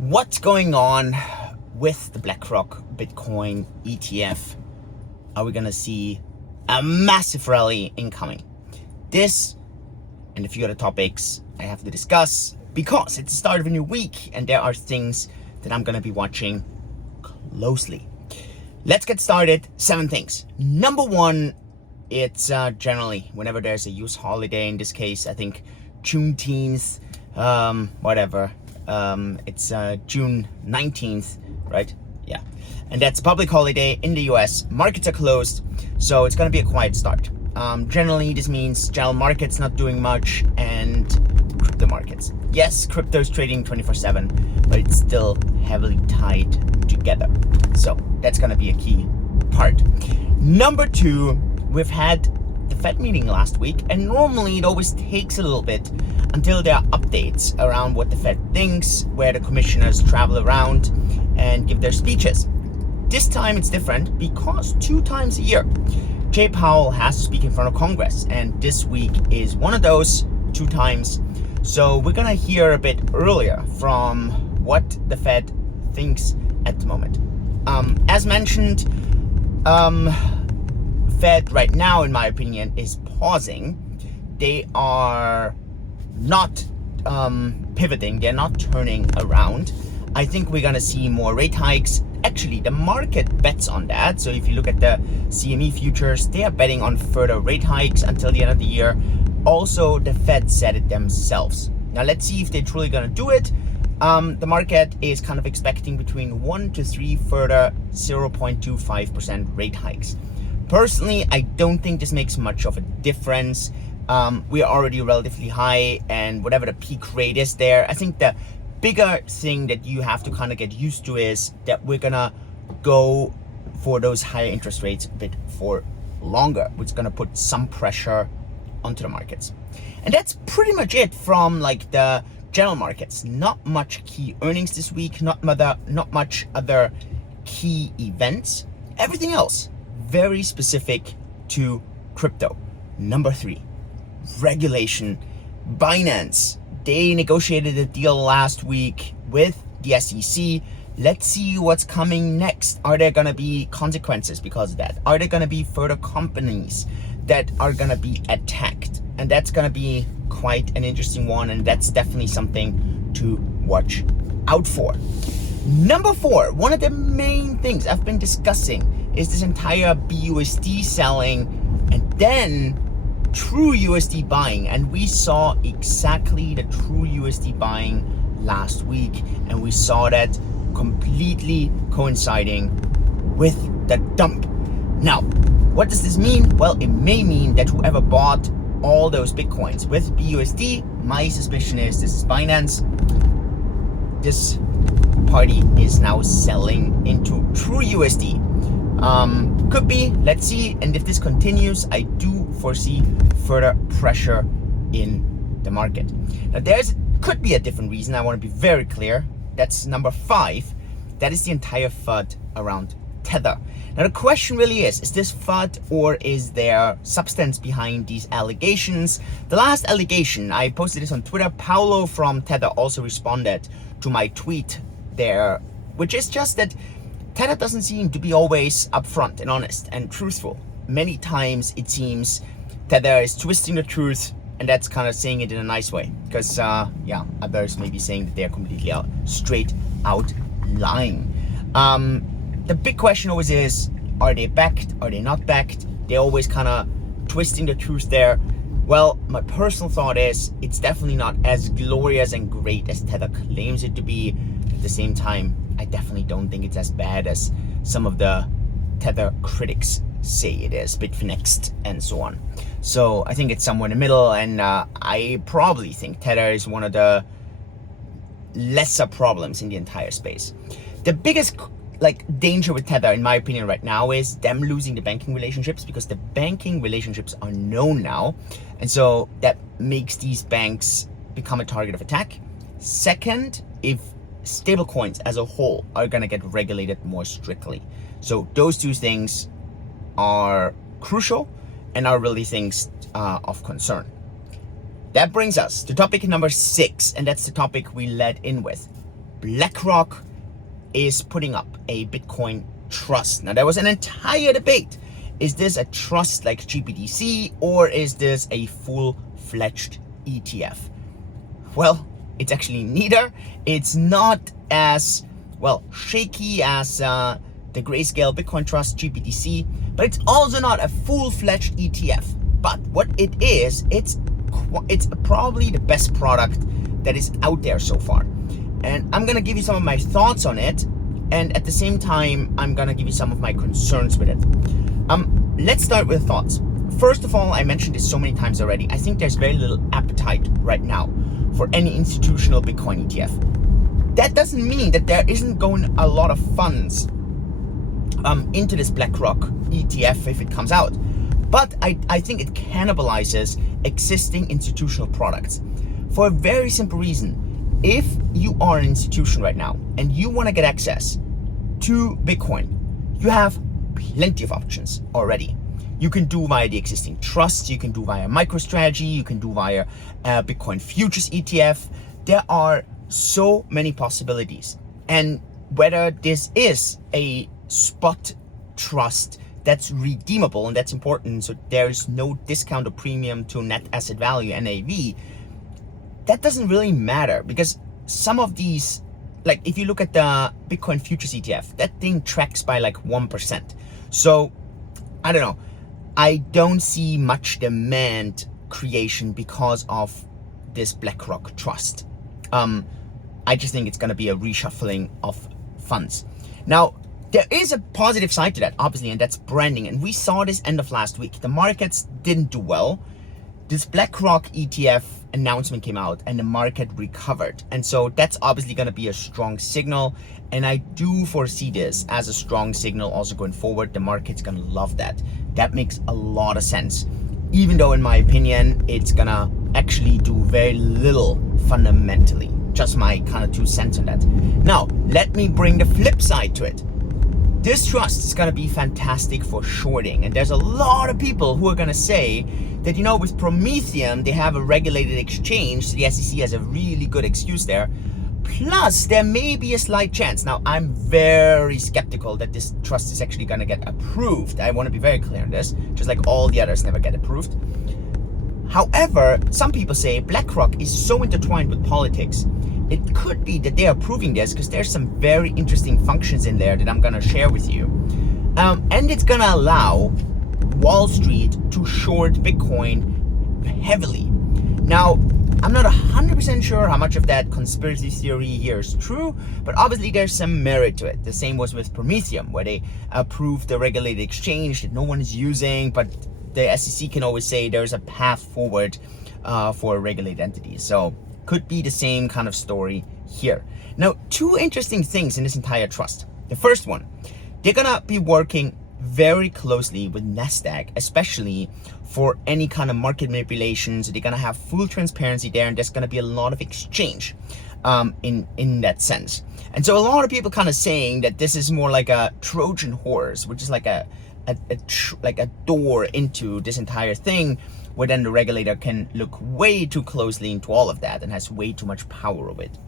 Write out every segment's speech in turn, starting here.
What's going on with the Blackrock Bitcoin ETF? Are we gonna see a massive rally incoming? This and a few other topics I have to discuss because it's the start of a new week and there are things that I'm gonna be watching closely. Let's get started. 7 things. Number 1, it's generally whenever there's a US holiday, in this case I think Juneteenth, it's June 19th, right? Yeah. And that's a public holiday in the US. Markets are closed, so it's going to be a quiet start. Generally, this means general markets not doing much and crypto markets. Yes, crypto is trading 24/7, but it's still heavily tied together. So that's going to be a key part. Number 2, we've had the Fed meeting last week, and normally it always takes a little bit until there are updates around what the Fed thinks, where the commissioners travel around and give their speeches. This time it's different because 2 times a year, Jay Powell has to speak in front of Congress, and this week is one of those 2 times. So we're gonna hear a bit earlier from what the Fed thinks at the moment. As mentioned, Fed right now, in my opinion, is pausing. They are not pivoting, they're not turning around. I think we're gonna see more rate hikes. Actually, the market bets on that. So if you look at the CME futures, they are betting on further rate hikes until the end of the year. Also, the Fed said it themselves. Now let's see if they're truly gonna do it. The market is kind of expecting between 1 to 3 further 0.25% rate hikes. Personally, I don't think this makes much of a difference. We are already relatively high, and whatever the peak rate is there, I think the bigger thing that you have to kind of get used to is that we're gonna go for those higher interest rates a bit for longer, which is gonna put some pressure onto the markets. And that's pretty much it from like the general markets. Not much key earnings this week, not much other key events. Everything else very specific to crypto. Number 3, regulation. Binance, they negotiated a deal last week with the SEC. Let's see what's coming next. Are there gonna be consequences because of that? Are there gonna be further companies that are gonna be attacked? And that's gonna be quite an interesting one, and that's definitely something to watch out for. Number 4, one of the main things I've been discussing is this entire BUSD selling and then true USD buying, and we saw exactly the true USD buying last week, and we saw that completely coinciding with the dump. Now, what does this mean? Well, it may mean that whoever bought all those Bitcoins with BUSD, my suspicion is this is Binance. This party is now selling into true USD. Could be, let's see. And if this continues, I do foresee further pressure in the market. Now could be a different reason. I want to be very clear. That's number 5. That is the entire FUD around Tether. Now the question really is this FUD or is there substance behind these allegations? The last allegation, I posted this on Twitter. Paolo from Tether also responded to my tweet there, which is just that Tether doesn't seem to be always upfront and honest and truthful. Many times it seems Tether is twisting the truth, and that's kind of saying it in a nice way. Because others may be saying that they're completely straight out lying. The big question always is, are they backed? Are they not backed? They're always kind of twisting the truth there. Well, my personal thought is it's definitely not as glorious and great as Tether claims it to be. At the same time, I definitely don't think it's as bad as some of the Tether critics say it is, Bitfinex and so on. So I think it's somewhere in the middle, and I probably think Tether is one of the lesser problems in the entire space. The biggest danger with Tether, in my opinion, right now is them losing the banking relationships, because the banking relationships are known now, and so that makes these banks become a target of attack. Second, if stablecoins as a whole are going to get regulated more strictly. So those 2 things are crucial and are really things of concern. That brings us to topic number 6, and that's the topic we led in with. BlackRock is putting up a Bitcoin trust. Now, there was an entire debate. Is this a trust like GBTC, or is this a full-fledged ETF? Well, it's actually neither. It's not as, well, shaky as the Grayscale Bitcoin Trust GBTC, but it's also not a full-fledged ETF. But what it is, it's probably the best product that is out there so far. And I'm gonna give you some of my thoughts on it, and at the same time, I'm gonna give you some of my concerns with it. Let's start with thoughts. First of all, I mentioned this so many times already. I think there's very little appetite right now for any institutional Bitcoin ETF. That doesn't mean that there isn't going a lot of funds into this BlackRock ETF if it comes out. But I think it cannibalizes existing institutional products for a very simple reason. If you are an institution right now and you want to get access to Bitcoin, you have plenty of options already. You can do via the existing trusts, you can do via MicroStrategy, you can do via Bitcoin Futures ETF. There are so many possibilities. And whether this is a spot trust that's redeemable, and that's important, so there's no discount or premium to net asset value, NAV, that doesn't really matter, because some of these, like if you look at the Bitcoin Futures ETF, that thing tracks by like 1%. So I don't know. I don't see much demand creation because of this BlackRock trust. I just think it's going to be a reshuffling of funds. Now, there is a positive side to that, obviously, and that's branding. And we saw this end of last week. The markets didn't do well. This BlackRock ETF announcement came out and the market recovered. And so that's obviously going to be a strong signal. And I do foresee this as a strong signal also going forward. The market's going to love that. That makes a lot of sense. Even though, in my opinion, it's going to actually do very little fundamentally. Just my kind of 2 cents on that. Now, let me bring the flip side to it. This trust is going to be fantastic for shorting. And there's a lot of people who are going to say that, you know, with Prometheum, they have a regulated exchange. So the SEC has a really good excuse there. Plus, there may be a slight chance. Now, I'm very skeptical that this trust is actually going to get approved. I want to be very clear on this, just like all the others never get approved. However, some people say BlackRock is so intertwined with politics. It could be that they are approving this because there's some very interesting functions in there that I'm going to share with you. And it's going to allow Wall Street to short Bitcoin heavily. Now, I'm not 100% sure how much of that conspiracy theory here is true, but obviously there's some merit to it. The same was with Prometheum, where they approved the regulated exchange that no one is using, but the SEC can always say there's a path forward for a regulated entity. So could be the same kind of story here. Now, 2 interesting things in this entire trust. The first one, they're gonna be working very closely with NASDAQ, especially for any kind of market manipulations. They're gonna have full transparency there, and there's gonna be a lot of exchange in that sense. And so a lot of people kind of saying that this is more like a Trojan horse, which is like a door into this entire thing, where then the regulator can look way too closely into all of that and has way too much power over it.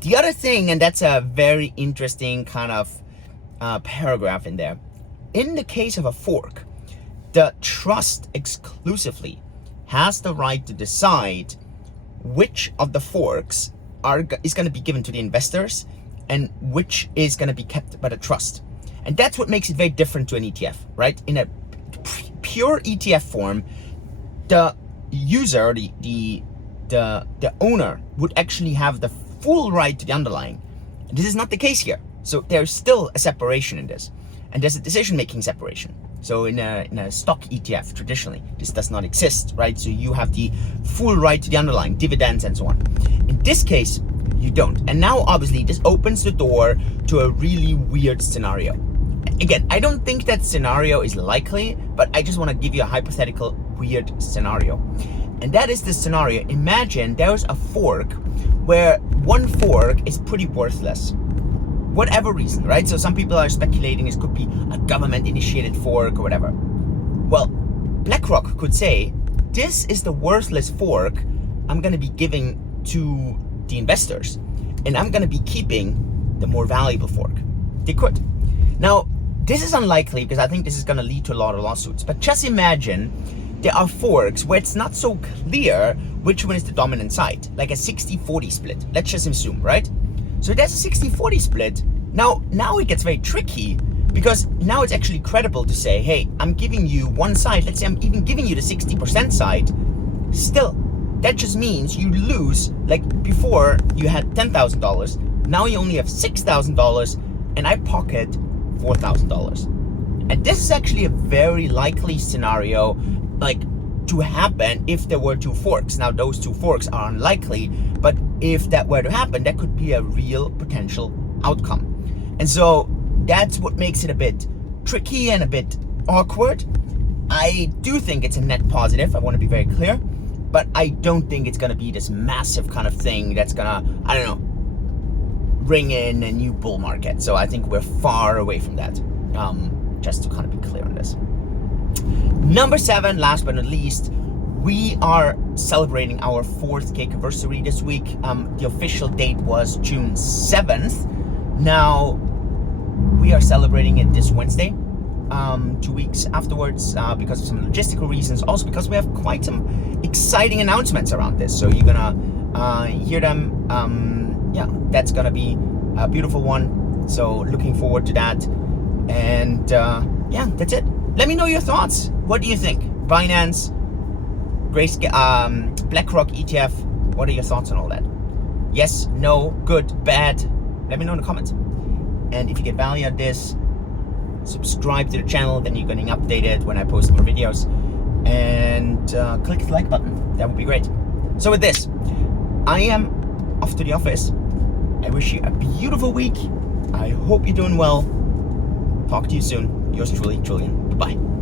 The other thing, and that's a very interesting kind of paragraph in there, in the case of a fork, the trust exclusively has the right to decide which of the forks is going to be given to the investors and which is going to be kept by the trust. And that's what makes it very different to an ETF, right? In a pure ETF form, the user, the owner would actually have the full right to the underlying. This is not the case here. So there's still a separation in this. And there's a decision-making separation. So in a stock ETF, traditionally, this does not exist, right? So you have the full right to the underlying, dividends and so on. In this case, you don't. And now, obviously, this opens the door to a really weird scenario. Again, I don't think that scenario is likely, but I just want to give you a hypothetical weird scenario. And that is the scenario. Imagine there's a fork where one fork is pretty worthless. Whatever reason, right? So some people are speculating it could be a government-initiated fork or whatever. Well, BlackRock could say, this is the worthless fork I'm going to be giving to the investors. and I'm gonna be keeping the more valuable fork. They could. Now, this is unlikely because I think this is gonna lead to a lot of lawsuits, but just imagine there are forks where it's not so clear which one is the dominant side, like a 60-40 split. Let's just assume, right? So there's a 60-40 split. Now it gets very tricky because now it's actually credible to say, hey, I'm giving you one side. Let's say I'm even giving you the 60% side. Still, that just means you lose, like before you had $10,000. Now you only have $6,000 and I pocket $4,000. And this is actually a very likely scenario, like, to happen if there were two forks. Now those two forks are unlikely, but if that were to happen, that could be a real potential outcome. And so that's what makes it a bit tricky and a bit awkward. I do think it's a net positive, I want to be very clear, but I don't think it's going to be this massive kind of thing that's gonna, I don't know, bring in a new bull market. So I think we're far away from that, just to kind of be clear on this. Number 7, last but not least, we are celebrating our 4th Cake anniversary this week. The official date was June 7th. Now, we are celebrating it this Wednesday, 2 weeks afterwards, because of some logistical reasons. Also because we have quite some exciting announcements around this. So you're gonna hear them. Yeah, that's gonna be a beautiful one. So looking forward to that. And yeah, that's it. Let me know your thoughts. What do you think? Binance, Blackrock ETF. What are your thoughts on all that? Yes, no, good, bad? Let me know in the comments. And if you get value out of this, subscribe to the channel, then you're getting updated when I post more videos. And click the like button. That would be great. So with this, I am off to the office. I wish you a beautiful week. I hope you're doing well. Talk to you soon. Yours truly, Julian. Goodbye.